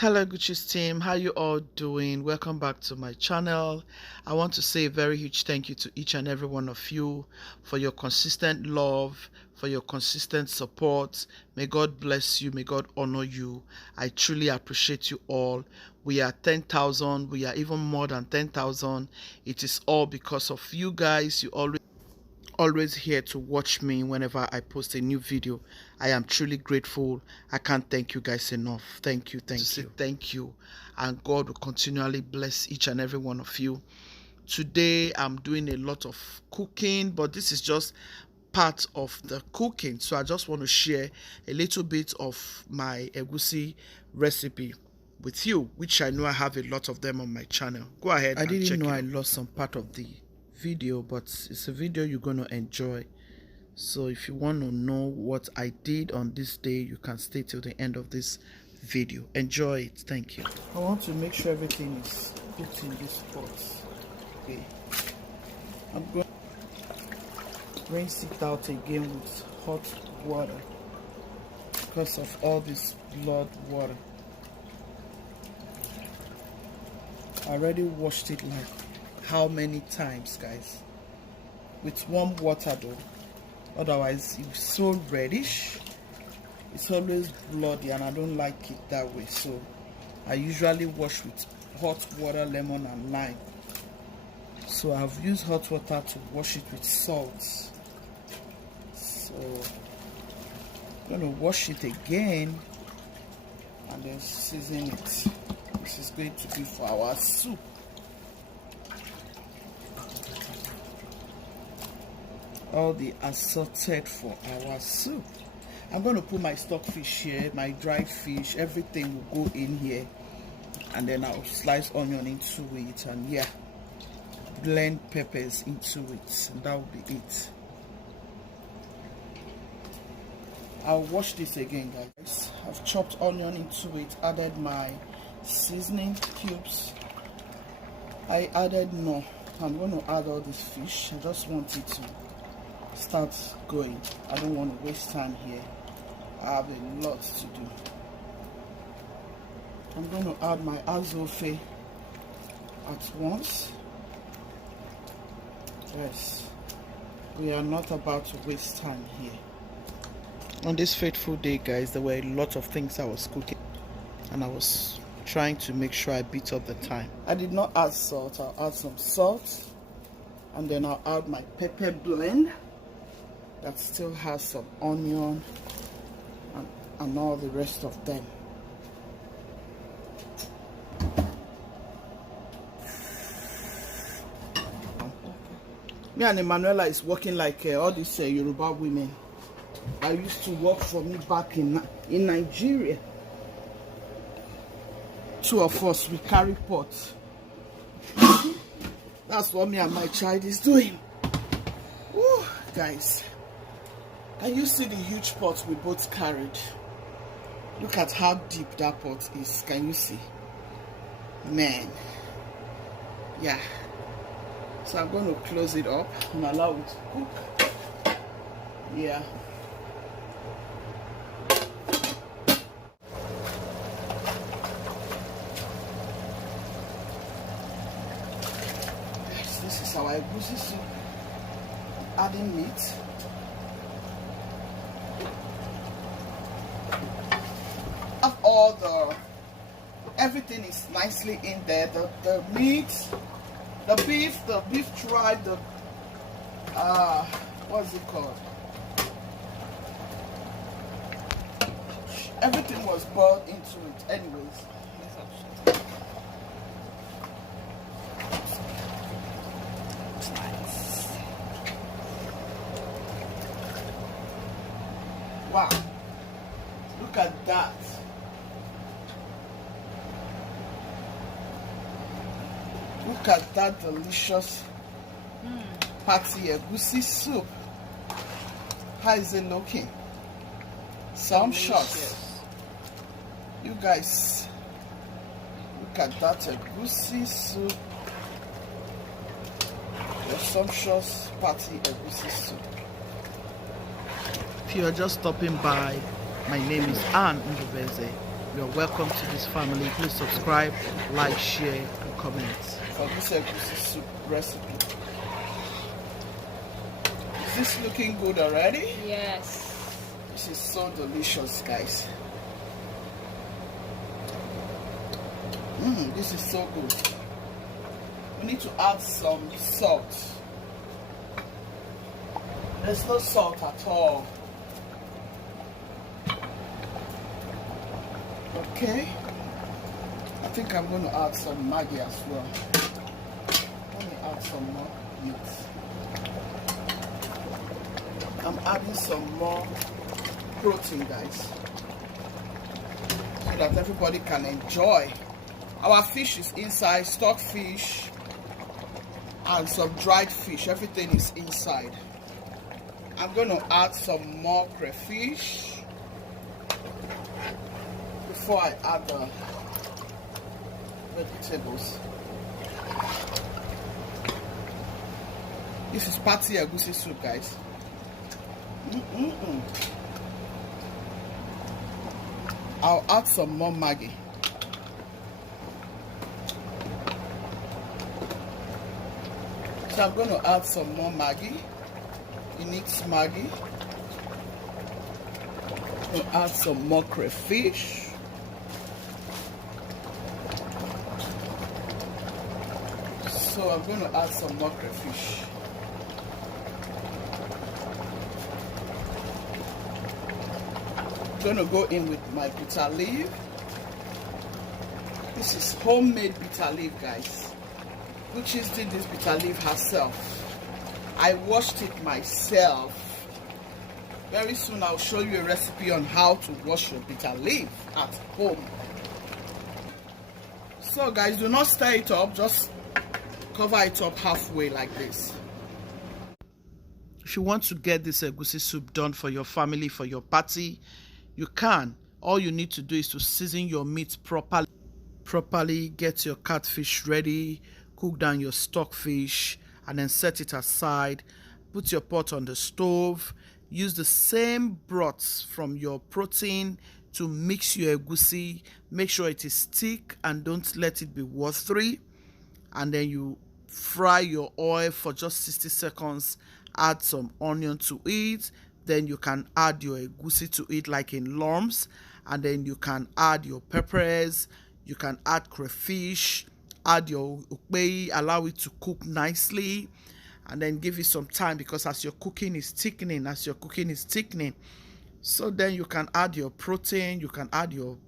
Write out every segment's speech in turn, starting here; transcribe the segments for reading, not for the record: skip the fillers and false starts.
Hello Gucci's team, how you all doing? Welcome back to my channel. I want to say a very huge thank you to each and every one of you for your consistent love, for your consistent support. May God bless you, may God honor you. I truly appreciate you all. We are 10,000, we are even more than 10,000. It is all because of you guys. You always here to watch me whenever I post a new video. I am truly grateful. I can't thank you guys enough. Thank you, thank you. And God will continually bless each and every one of you. Today I'm doing a lot of cooking, but this is just part of the cooking. So I just want to share a little bit of my egusi recipe with you, which I know I have a lot of them on my channel. Go ahead and check it out. I didn't know I lost some part of the video, but it's a video you're going to enjoy. So if you want to know what I did on this day, you can stay till the end of this video. Enjoy it. Thank you. I want to make sure everything is put in this pot. Okay, I'm going to rinse it out again with hot water because of all this blood water. I already washed it like how many times, guys? With warm water though, otherwise it's so reddish. It's always bloody and I don't like it that way, so I usually wash with hot water, lemon and lime. So I've used hot water to wash it with salt. So I'm going to wash it again and then season it. This is going to be for our soup. All the assorted for our soup. I'm going to put my stockfish here, my dried fish, everything will go in here, and then I'll slice onion into it, and yeah, blend peppers into it, and that will be it. I'll wash this again, guys. I've chopped onion into it, added my seasoning cubes. I added more. I'm going to add all this fish. I just want it to start going. I don't want to waste time here. I have a lot to do. I'm going to add my azofe at once. Yes, we are not about to waste time here. On this fateful day, guys, there were a lot of things I was cooking and I was trying to make sure I beat up the time. I did not add salt. I'll add some salt and then I'll add my pepper blend that still has some onion and all the rest of them. Me and Emanuela is working like all these Yoruba women I used to work for me back in Nigeria. Two of us, we carry pots. That's what me and my child is doing. Woo, guys. Can you see the huge pot we both carried? Look at how deep that pot is. Can you see? Man. Yeah. So I'm going to close it up and allow it to cook. Yeah. Yes, this is our egusi soup. Adding meat. All everything is nicely in there. The meat, the beef tripe, the what's it called? Everything was boiled into it. Anyways. Nice. Wow. Look at that. Look at that delicious patty egusi soup. How is it looking? Some shots. You guys, look at that egusi soup. The sumptuous patty egusi soup. If you are just stopping by, my name is Anne Ndubeze. You're welcome to this family. Please subscribe, like, share, and comment. For this egusi soup recipe. Is this looking good already? Yes. This is so delicious, guys. This is so good. We need to add some salt. There's no salt at all. Okay. I think I'm going to add some Maggi as well. Let me add some more meat. I'm adding some more protein, guys, so that everybody can enjoy. Our fish is inside, stock fish and some dried fish. Everything is inside. I'm going to add some more crayfish before I add the vegetables. This is party egusi soup, guys. I'll add some more Maggi. So I'm going to add some more Maggi. It needs Maggi. I'll add some more crayfish. So I'm going to add some more crayfish. I'm going to go in with my bitter leaf. This is homemade bitter leaf, guys. Gucci did this bitter leaf herself. I washed it myself. Very soon I'll show you a recipe on how to wash your bitter leaf at home. So guys, do not stir it up, just cover it up halfway like this. If you want to get this egusi soup done for your family, for your party, you can. All you need to do is to season your meat properly, get your catfish ready, cook down your stockfish, and then set it aside. Put your pot on the stove. Use the same broth from your protein to mix your egusi. Make sure it is thick and don't let it be watery. And then you fry your oil for just 60 seconds. Add some onion to it. Then you can add your egusi to it like in lumps. And then you can add your peppers. You can add crayfish. Add your ukpei, allow it to cook nicely, and then give it some time, because as your cooking is thickening, so then you can add your protein, you can add your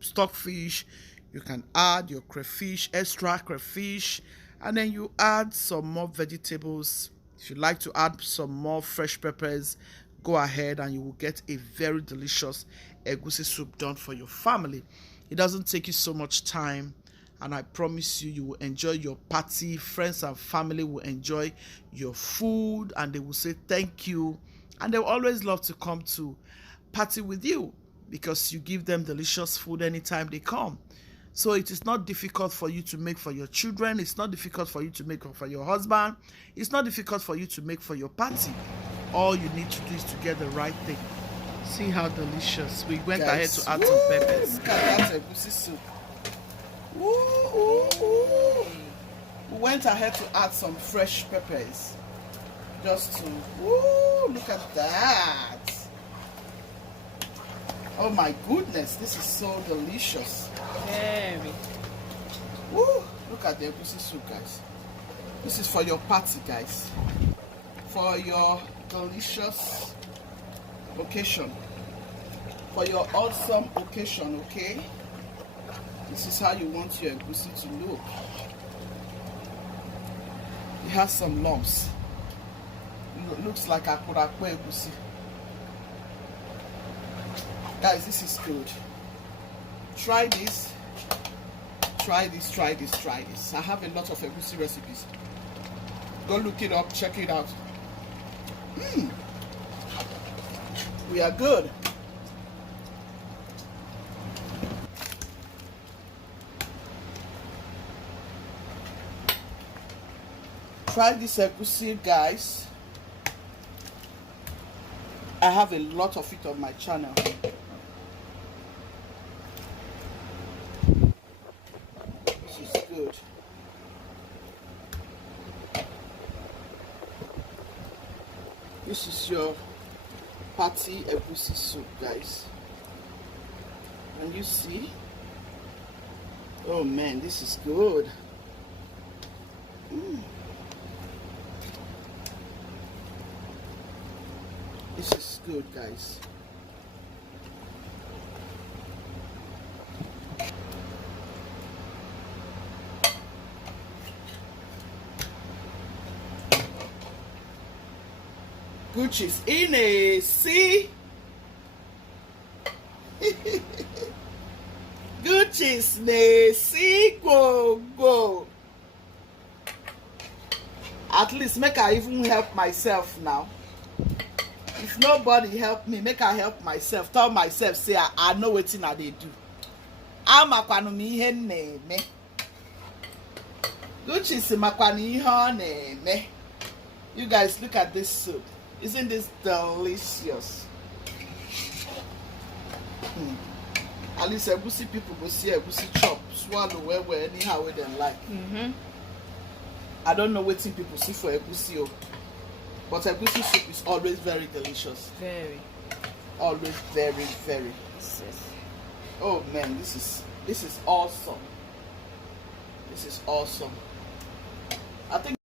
stockfish, you can add your crayfish, extra crayfish, and then you add some more vegetables. If you like to add some more fresh peppers, go ahead and you will get a very delicious egusi soup done for your family. It doesn't take you so much time. And I promise you, you will enjoy your party. Friends and family will enjoy your food and they will say thank you. And they will always love to come to party with you because you give them delicious food anytime they come. So it is not difficult for you to make for your children. It's not difficult for you to make for your husband. It's not difficult for you to make for your party. All you need to do is to get the right thing. See how delicious. We went ahead to add some peppers. Look at that egusi soup. Ooh. We went ahead to add some fresh peppers. Just to, look at that. Oh my goodness, this is so delicious. Very. Look at the egusi soup, guys. This is for your party, guys. For your delicious occasion. For your awesome occasion, okay? This is how you want your egusi to look. It has some lumps. It looks like akurakwe egusi. Guys, this is good. Try this. Try this, try this, try this. I have a lot of egusi recipes. Go look it up, check it out. We are good. Try this egusi, guys. I have a lot of it on my channel. This is good. This is your party egusi soup, guys. And you see, oh man, this is good. This is good, guys. Gucci's in a sea. Gucci's ne see go. At least make I even help myself now. If nobody help me, make I help myself. Tell myself, say I know wetin I dey do. Amakwanu m ihe m na-eme. Gucci's makwanu ihe ọ na-eme. You guys, look at this soup. Isn't this delicious? At least egusi people go see egusi chop, swallow well anyhow wey dem like. I don't know wetin people see for egusi o, but egusi soup is always very delicious. Very. Always very, very. Yes. Oh man, this is awesome. This is awesome. I think